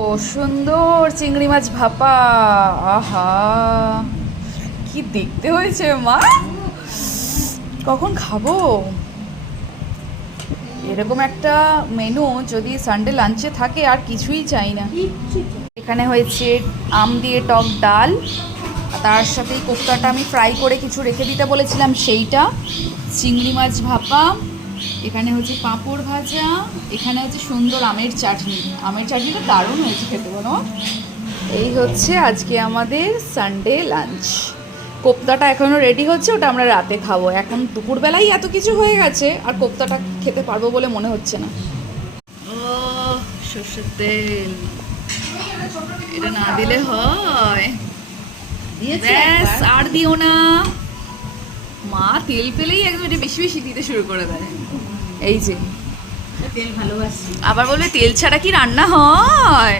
ও সুন্দর চিংড়ি মাছ ভাপা। আহা কি দেখতে হয়েছে মা, কখন খাবো এরকম একটা মেনু। যদি সানডে লাঞ্চে থাকে আর কিছুই চাই না। এখানে হয়েছে আম দিয়ে টক ডাল, তার সাথে এই কোফতাটা আমি ফ্রাই করে কিছু রেখে দিতে বলেছিলাম সেইটা, চিংড়ি মাছ ভাপা, এখানে হচ্ছে পাঁপড় ভাজা, এখানে হচ্ছে সুন্দর আমের চাটনি। আমের চাটনিটা দারুণ হয়েছে খেতে, বলো। এই হচ্ছে আজকে আমাদের সানডে লাঞ্চ। কোপ্তাটা এখনও রেডি হচ্ছে, ওটা আমরা রাতে খাবো। এখন দুপুরবেলায় এত কিছু হয়ে গেছে, আর কোপ্তাটা খেতে পারবো বলে মনে হচ্ছে না। ও সর্ষের তেল, এটা না দিলে হয়? ব্যাস আর দিও না, মা তেল পেলেই একদম এটা বেশি বেশি দিতে শুরু করে দেয়। এই যে তেল ভালোবাসি, আবার বলবে তেল ছাড়া কি রান্না হয়?